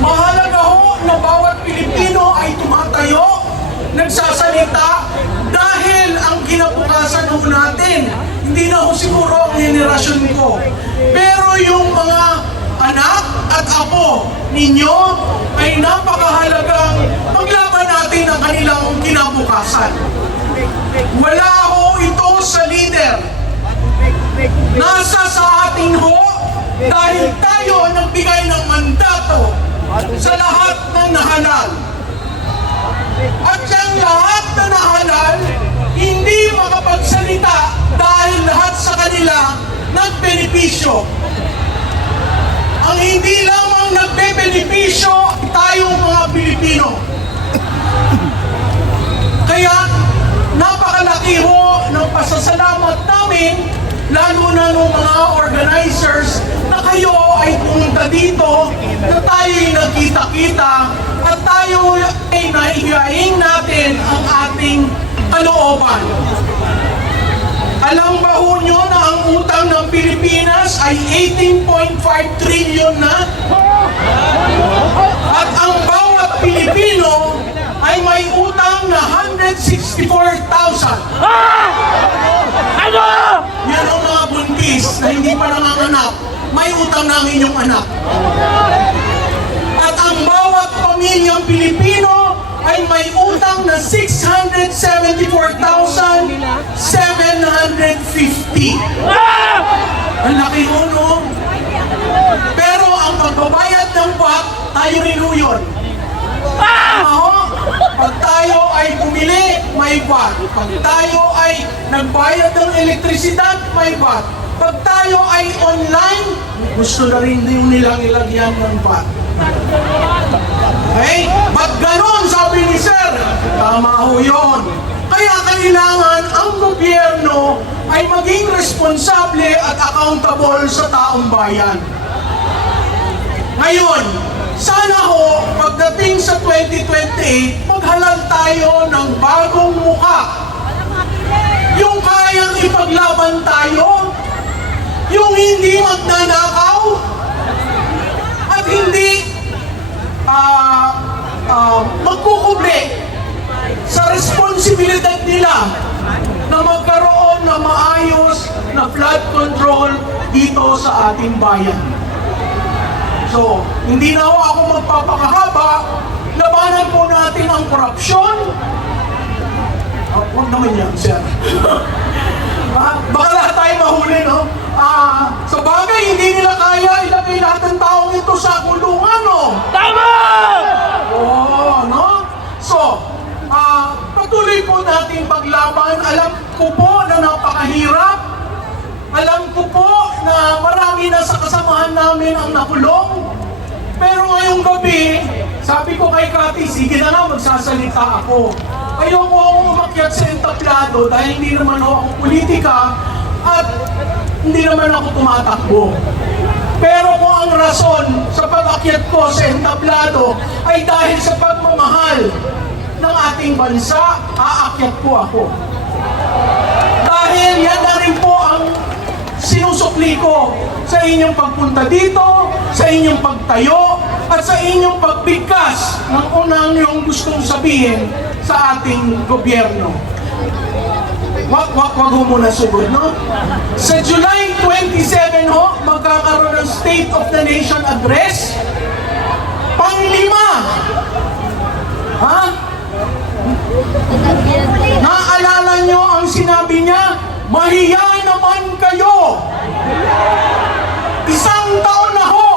Mahalaga ho na bawat Pilipino ay tumatayo, nagsasalita, dahil ang kinabukasan ho natin, hindi na ho siguro ang henerasyon ko, pero yung mga anak at apo ninyo ay napakahalagang paglaban natin ang kanilang kinabukasan. Wala ho ito sa leader. Nasa sa atin ho dahil tayo ang nagbigay ng mandato sa lahat ng nahalal. At yung lahat na nahalal, hindi makapagsalita dahil lahat sa kanila nagbenepisyo. Ang hindi lamang nagbebenepisyo, tayong mga Pilipino. Kaya napakalaki ho ng pasasalamat namin, lalo na ng mga organizers, na kayo ay pumunta dito, na tayo'y nagkita-kita, at tayo ay naihiyain natin ang ating kalooban. Alam ba ho nyo na ang utang ng Pilipinas ay 18.5 trillion na? At ang bawat Pilipino ay may utang na 164,000. Ano? Yan ang mga buntis na hindi pa nanganganak. May utang na ang inyong anak. At ang bawat pamilyang Pilipino ay may utang na 674,750. Ang laki mo, no? Pero ang pagbabayad ng VAT, tayo rin ho yun. Pag tayo ay bumili, may VAT. Pag tayo ay nagbayad ng elektrisidad, may VAT. Pag tayo ay online, gusto na rin din nilang ilagyan ng VAT. Okay? Ba't ganon, sabi ni Sir? Tama ho yun. Kaya kailangan ang gobyerno ay maging responsable at accountable sa taong bayan. Ngayon, sana ho, pagdating sa 2028, maghalal tayo ng bagong muka. Yung kayang ipaglaban tayo, yung hindi magnanakaw, at hindi magkukuble sa responsibilidad nila na magkaroon ng maayos na flood control dito sa ating bayan. So, hindi na ako magpapakahaba, labanan po natin ang korupsyon. Huwag naman yan, sir. Baka lahat tayo mahuli, no? Sa bagay, hindi nila kaya ilagay lahat ng taong ito sa kulungan, no? Tama! Oo, no? So, patuloy po natin paglaban. Alam ko po na napakahirap. Alam ko po na marami na sa kasamahan namin ang nakulong. Pero ngayong gabi, sabi ko kay Cathy, sige na nga, magsasalita ako. Ayoko akong umakyat sa entablado dahil hindi naman ako politika at hindi naman ako tumatakbo. Pero kung ang rason sa pag-akyat ko sa entablado ay dahil sa pagmamahal ng ating bansa, aakyat po ako. Dahil yan na rin po ang sinusukli ko sa inyong pagpunta dito, sa inyong pagtayo, at sa inyong pagbigkas ng unang yung gustong sabihin sa ating gobyerno. Wag ho muna sugod, no? Sa July 27 ho, magkakaroon ng State of the Nation Address. Panglima! Ha? Naalala nyo ang sinabi niya? Mahiya naman kayo! Isang taon na ho,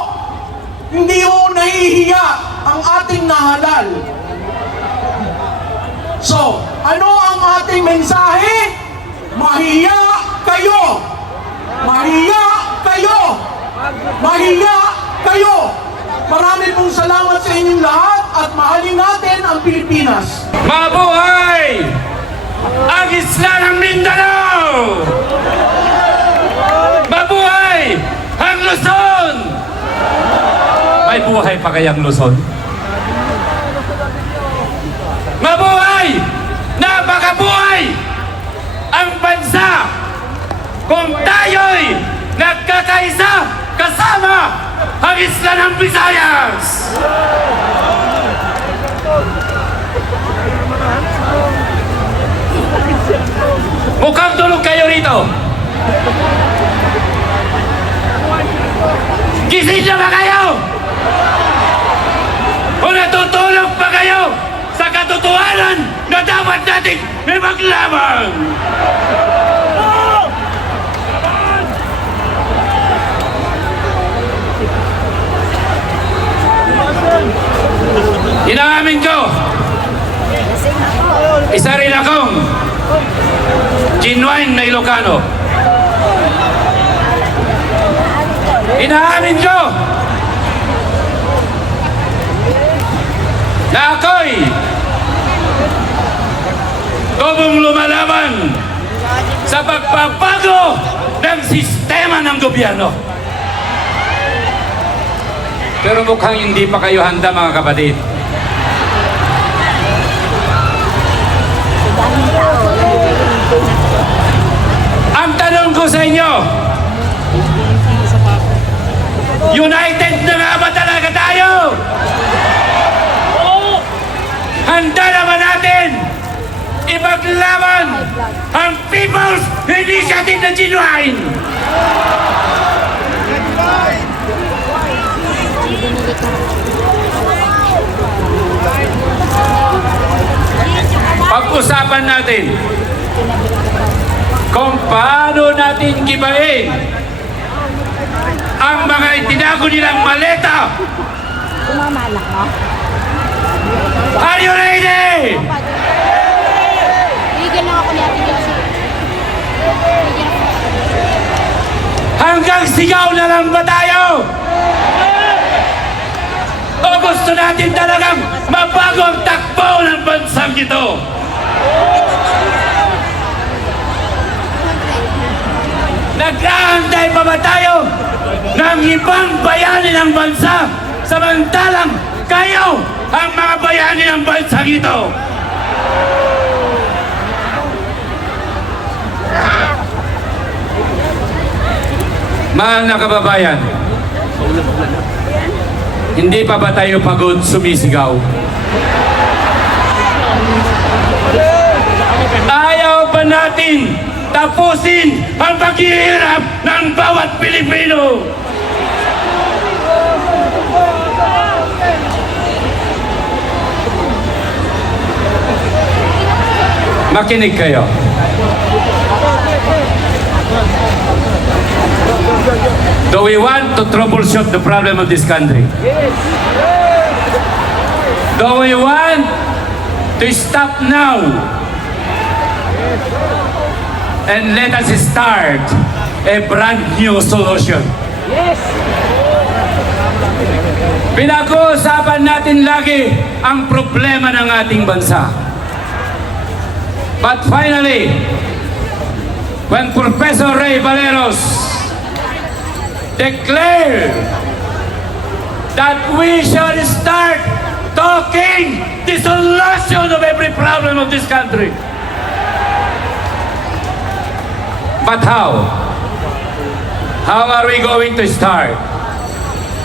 hindi ho nahihiya ang ating nahalal. So, ano ang ating mensahe? Mahiya kayo! Mahiya kayo! Mahiya kayo! Marami pong salamat sa inyong lahat at mahalin natin ang Pilipinas. Mabuhay ang isla ng Mindanao! Mabuhay ang Luzon! May buhay pa kayang Luzon? Mabuhay! Napakabuhay! Ang bansa kung tayo'y nagkakaisa kasama ang isla ng Visayas! Mukhang tulog kayo rito. Gising na ba kayo? O natutulog pa kayo sa katotohanan na dapat nating ipaglaban? Inaamin ko, isa rin akong genuine na Ilocano. Inaamin ko na ako'y tubong lumalaban sa pagpapago ng sistema ng gobyerno. Pero mukhang hindi pa kayo handa, mga kapatid. Ang tanong ko sa inyo, united na nga ba talaga tayo? Handa naman natin ipaglaban ang People's Initiative na genuine. Pag-usapan natin kung paano natin gibain ang mga itinago nilang maleta. Kumamalak mo? Are you ready? Bigyan lang ako ni Ate Josie. Hanggang sigaw na lang ba tayo? O gusto natin talagang mabago ang takbo ng bansang ito? Nag-aantay pa ba tayo ng ibang bayani ng bansa samantalang kayo ang mga bayani ng bansang ito? Mahal na kababayan, hindi pa ba tayo pagod sumisigaw? Ayaw ba natin tapusin ang paghihirap ng bawat Pilipino? Makinig kayo. Do we want to troubleshoot the problem of this country? Do we want to stop now and let us start a brand new solution? Pinag-uusapan natin lagi ang problema ng ating bansa. But finally, when Professor Ray Valeros declared that we should start talking the solution of every problem of this country. But how? How are we going to start?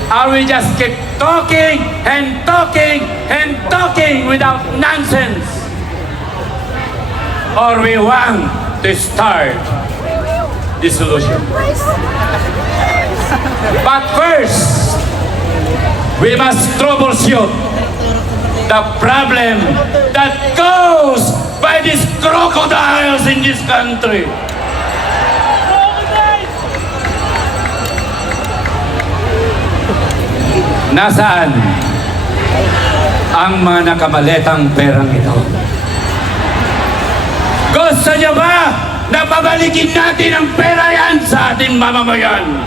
Are we just keep talking and talking and talking without nonsense? Or we want to start the solution? But first, we must troubleshoot the problem that goes by these crocodiles in this country. Nasaan ang mga nakamaletang perang ito? Gusto niyo ba na pabalikin natin ang pera yan sa ating mamamayan?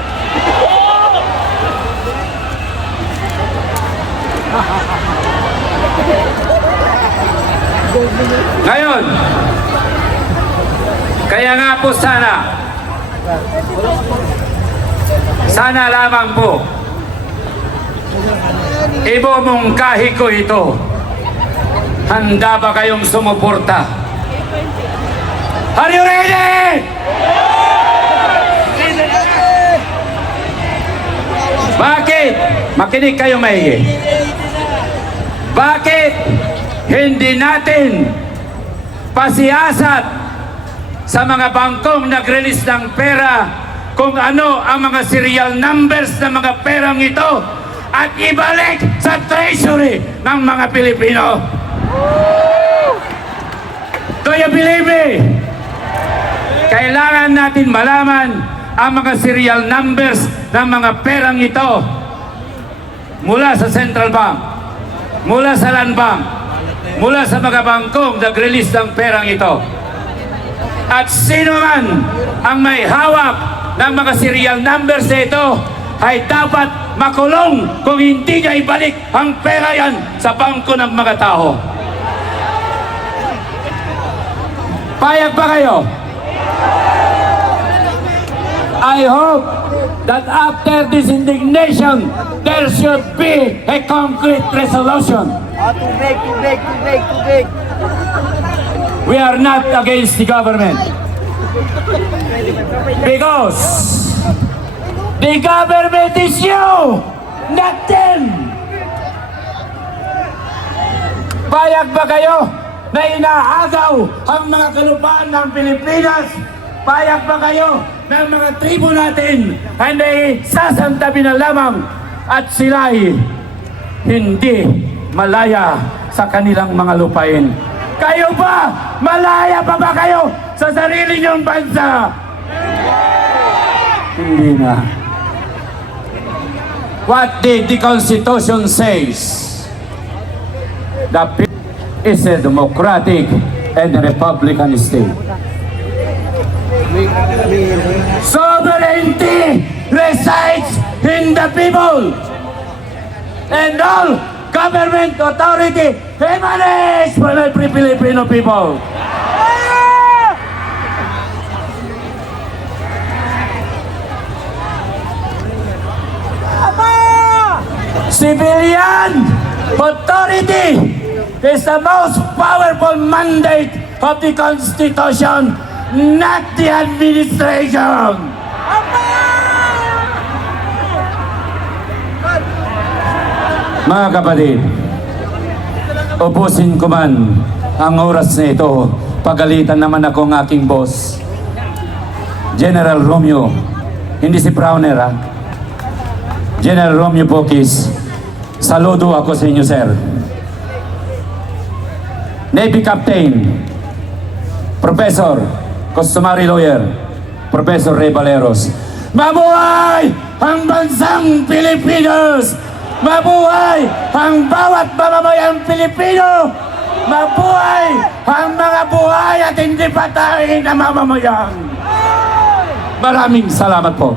Ngayon, kaya nga po sana lamang po, ibumungkahi ko ito. Handa ba kayong sumuporta? Are you ready? Bakit? Makinig kayo maigi. Bakit hindi natin pasiyasat sa mga bangkong nag-release ng pera kung ano ang mga serial numbers ng mga perang ito at ibalik sa treasury ng mga Pilipino? Do you believe me? Kailangan natin malaman ang mga serial numbers ng mga perang ito mula sa Central Bank, mula sa Land Bank, mula sa mga bangkong nag-release ng perang ito. At sino man ang may hawak ng mga serial numbers na ito ay dapat makulong kung hindi niya ibalik ang pera yan sa bangko ng mga tao. Payag ba kayo? I hope that after this indignation, there should be a concrete resolution. Tubig. We are not against the government. Because the government is you, not them. Payag ba kayo na inaagaw ang mga kalupaan ng Pilipinas? Payag ba kayo na mga tribo natin ay naisasantabi na lamang at sila'y hindi malaya sa kanilang mga lupain? Kayo ba? Malaya pa ba kayo sa sarili niyong bansa? Hindi na. What did the Constitution says? The people is a democratic and republican state. Sovereignty resides in the people, and all government authority emanates from the Filipino people. Civilian authority is the most powerful mandate of the Constitution, not the administration. Mga kapatid, ubusin ko man ang oras na ito, pagalitan naman ako ng aking boss, General Romeo, hindi si Browner ha. General Romeo Bokis, saludo ako sa inyo, sir. Navy Captain, Professor, Customary Lawyer, Professor Ray Baleros. Mabuhay ang bansang Pilipinas! Mabuhay ang bawat mamamayang Pilipino! Mabuhay ang mga buhay at hindi patay na mamamayan! Maraming salamat po.